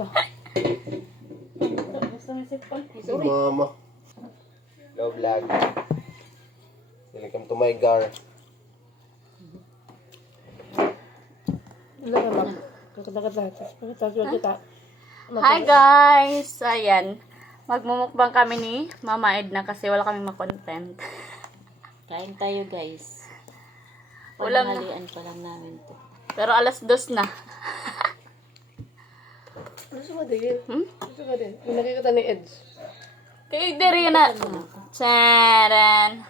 siya. Gusto mo si Paul? Si mama. Hello vlog. Welcome to my gar. Wala ka lang. Kakatakas. Kakatakas kita. Hi guys! Ayan. Magmumukbang kami ni Mama Edna kasi wala kaming makontent. Kain tayo guys. Ulam na. Pa lang namin to. Pero alas dos na. Gusto ko din. Gusto ko din. Yung nakikita ni Eds. Kaya diri na. Charan!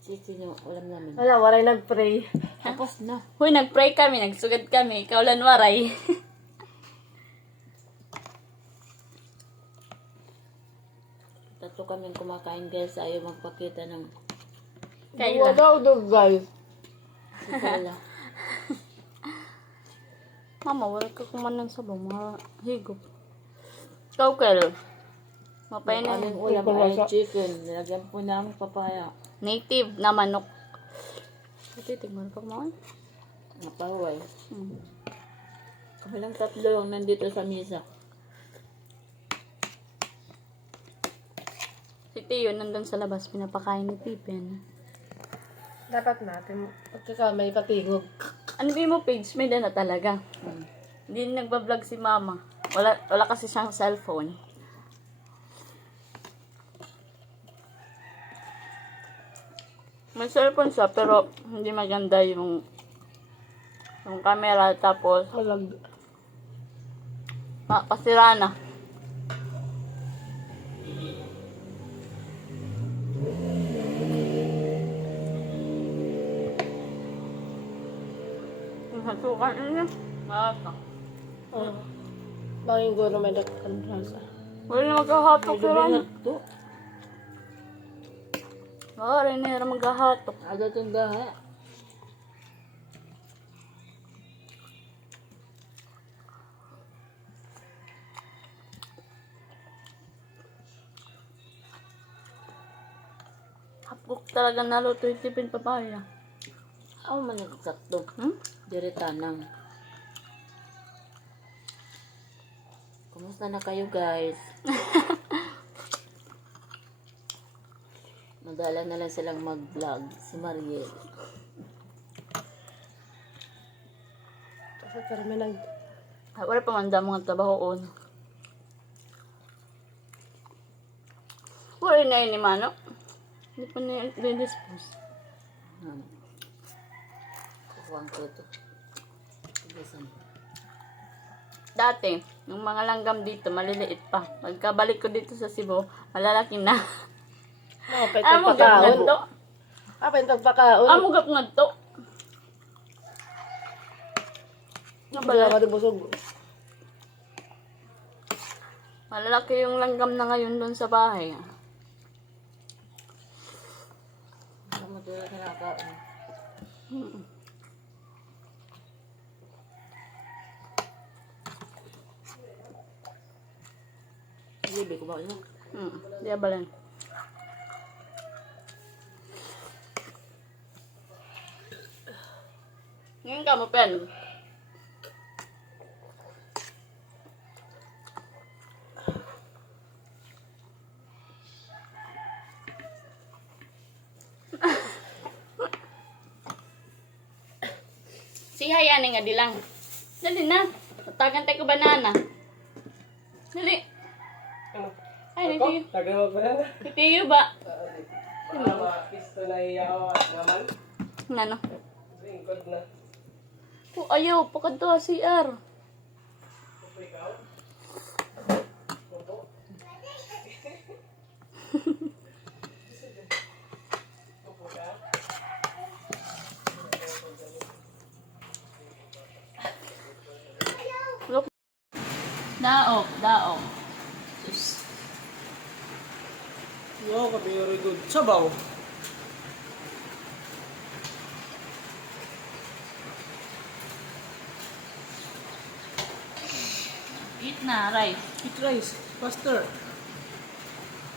Sisi nyo, ulam namin. Wala, waray nag-pray. Tapos na. Huy, nag-pray kami, nagsugad kami. Kaulan waray. Tatlo kami kumakain guys. Ayaw magpakita ng Kailan? Wala daw guys. wala. Mama, wala ka kumanan sa mga higop. Ikaw, Kel. Mapay na Aming ulam ay chicken. Nilagyan po ng papaya. Native na manok. Titig mo na pag mga. Napahuay. Hmm. Kami lang tatlo yung nandito sa misa. Si Tio nandun sa labas, pinapakain ni Pippen. Dapat natin, pagkaka may patingog. Ano mo page? May na talaga. Hindi nagbablog si mama. Wala, wala kasi siyang cellphone. May cellphone siya pero hindi maganda yung yung camera tapos Malag. ma, pasira na. Yung hasukan niya, malasa. Oh. Banging guro may dakkan sa. Wala maghahatok sa rana. To. Oo, rin na maghahatok. Aga itong gaha. Hapok talaga naluto yung tipin papaya. Ako man nagsakto. Hmm? Diretanang. Kumusta na kayo guys? Madala na lang silang mag-vlog. Si Mariel. Kasi may nag... Ay, wala pa man damo nga trabahoon. Wala na yun ni Mano. Hindi pa ni-dispose. Hmm. Kukuhaan ko ito. Tigasan. Dati, yung mga langgam dito, maliliit pa. Pagkabalik ko dito sa Cebu, malalaki na. Nakapay Amo gap nga pagpakaon. to. Apay pagpakaon. Amo gap nga to. Wala ka rin busog. Malalaki yung langgam na ngayon doon sa bahay. Ano mo na kinakain? Libre ko ba yun? Hmm, di abalan. Ngayon ka mo, pen. si Hayani nga di lang. Dali na. Tagan tayo ko banana. Dali. Nagtiyo. Tagawag ba na? Nagtiyo ba? Mama, pisto na iyaw at naman. Nano? Lingkod na. Oh, ayaw, pakad to CR. Look. Daog, daog. Sus. Wow, ka very good. Sabaw. Eat na, rice. Eat rice. Faster.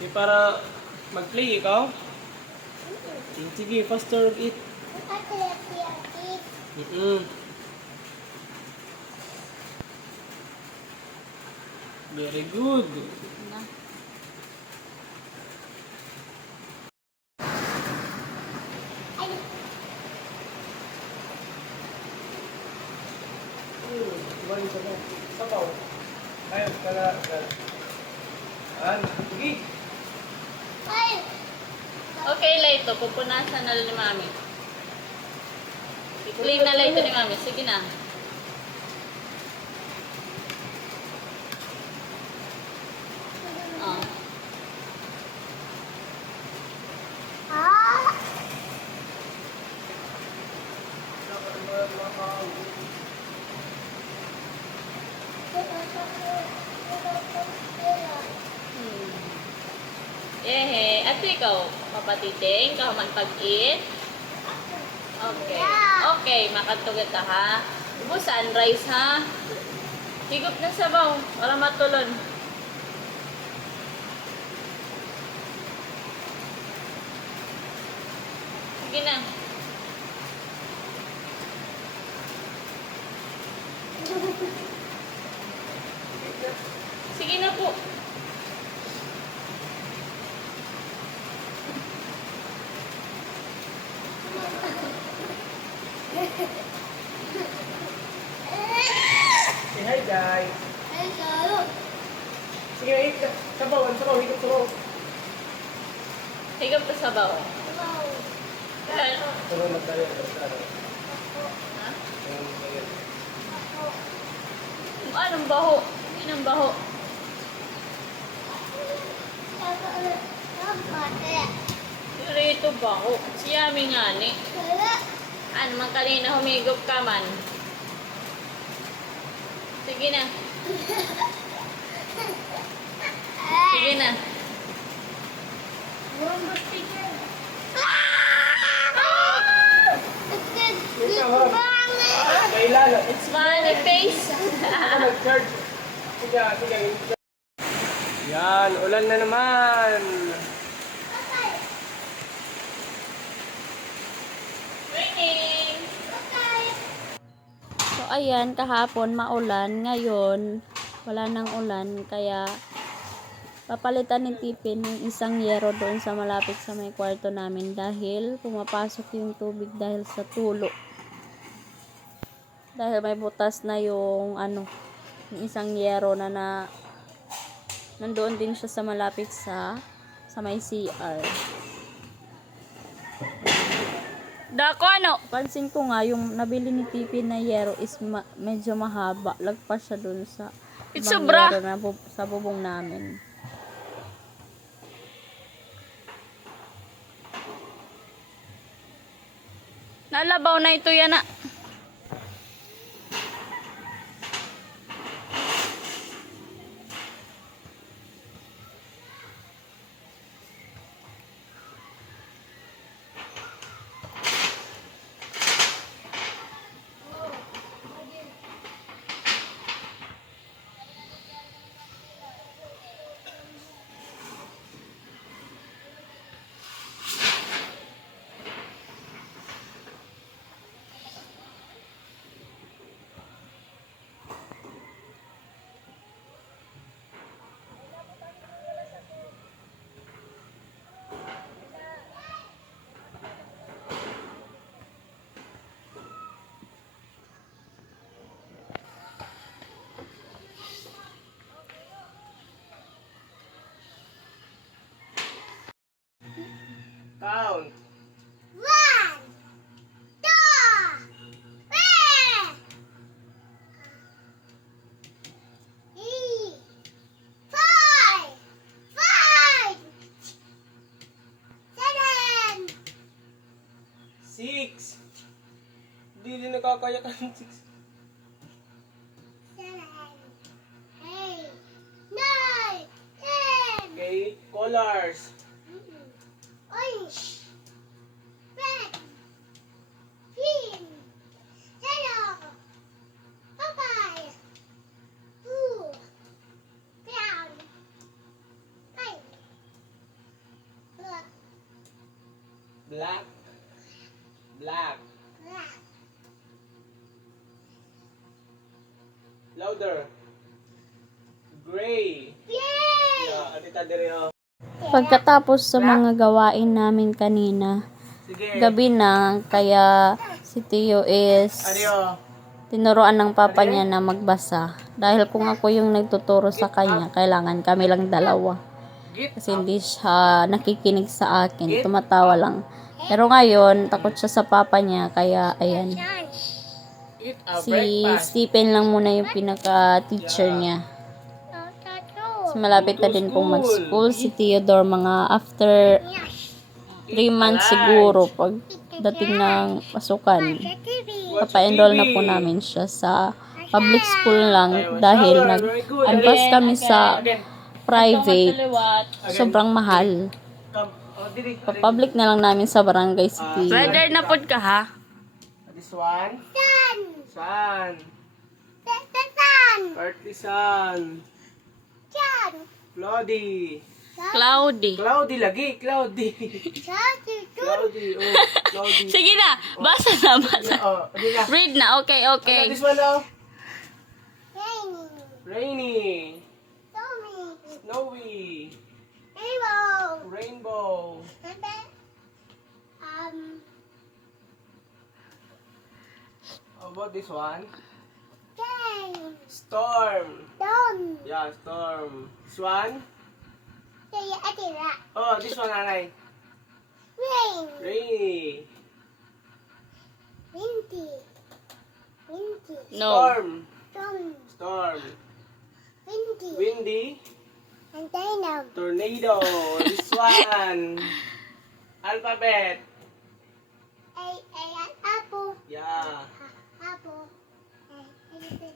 Di para mag-play ikaw? Mm-mm. Sige, faster eat. Mm-mm. Very good. Na. Okay, Leito. Pupunasan na ni Mami. I-clean na Leito ni Mami. Sige na. Oh. Hmm. Yehe. At ikaw, papatiting, ka man pag-eat. Okay. Okay, makatugat ka ha. Busan, rice ha. Higop na sabaw, para matulon. Sige na. Sige na po. Say hi, guys. Sige, eat ka. Sabaw, ang sabaw, higop sabaw. Higop na sabaw. Kaya, Sabaw na tayo. Sabaw ha? na tayo. Anong baho? Anong baho? Pero ito baho. Si Yami nga ni. Ano man kanina humigop ka man. Sige na. Sige na. Kailan? It's funny face. Ako nag-charge. Sige, sige. Yan, ulan na naman. So ayan, kahapon maulan, ngayon wala nang ulan kaya papalitan ni Tipin ng isang yero doon sa malapit sa may kwarto namin dahil pumapasok yung tubig dahil sa tulo. Dahil may butas na yung ano, yung isang yero na na nandoon din siya sa malapit sa sa may CR. Dako ano? Pansin ko nga, yung nabili ni Pipi na yero is ma- medyo mahaba. Lagpas siya dun sa It's sobra. na bu- sa bubong namin. Nalabaw na ito yan ah. Count. Six. Hindi din nakakaya ka ng six. Okay, colors. Louder. Gray. Yay! Yeah, anita diri oh. Pagkatapos sa mga gawain namin kanina, Sige. gabi na, kaya si Tio is Ario. tinuruan ng papa niya na magbasa. Dahil kung ako yung nagtuturo sa kanya, kailangan kami lang dalawa. Git. Kasi hindi siya nakikinig sa akin, tumatawa lang. Pero ngayon, takot siya sa papa niya, kaya ayan. Eat a Si breakfast. Stephen lang muna yung pinaka-teacher niya. Kasi malapit na din pong mag-school si Theodore mga after 3 months siguro pag dating ng pasukan. Papa-enroll na po namin siya sa public school lang dahil nag-advance kami sa private. Sobrang mahal. Oh. Pa-public na lang namin sa Barangay City. Brother na pod ka ha? This one. The sun! Partisan. Sun! Cloudy. Cloudy. Cloudy lagi. Cloudy. Cloudy. Cloudy. Oh, cloudy. Sige na, basa na, basa. Oh, na. Read na, okay, okay. This one oh. Rainy. Rainy. Stormy. Snowy. Rainbow. Rainbow. Um, How about this one? rain. Storm. Dawn. Yeah, storm. This one? Kaya atira. Oh, this one, nanay. Rain. Rainy. Windy. Windy. No. Storm. Storm. Storm. Windy. Windy. And dynamo. Tornado. This one. Alphabet. A, A, apple. Yeah. A, apple. A, a little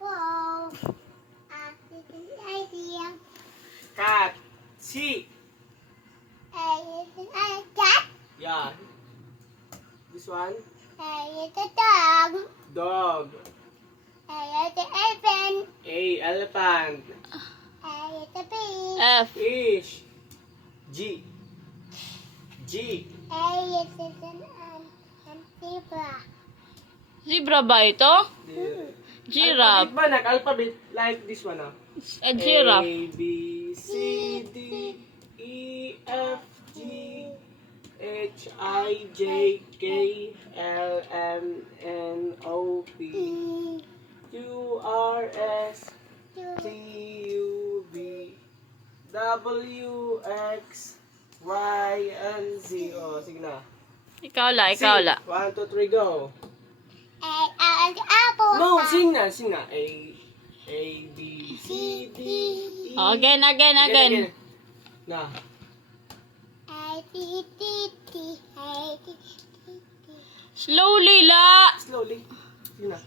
ball. A, apple. A, little idea. Cat. C. A, little a cat. Yeah. This one. A, little dog. Dog. A, little elephant. A. Elephant. A, little bee. F. Fish. G. G. A, little an, an zebra. Zebra ba ito? Giraffe. Alphabet ba? Nag-alphabet like this one ah. A giraffe. A, B, C, D, E, F, G, H, I, J, K, L, M, N, O, P, Q, R, S, T, U, V, W, X, Y, and Z. O, sige na. Ikaw la, ikaw la. One, two, three, go. A, a, apple. No, A, sing na, sing na. A, A, B, C, D, E. Again, again, again. Na. A, T, T, T, A, T, T, T. Slowly la. Slowly. Sige na.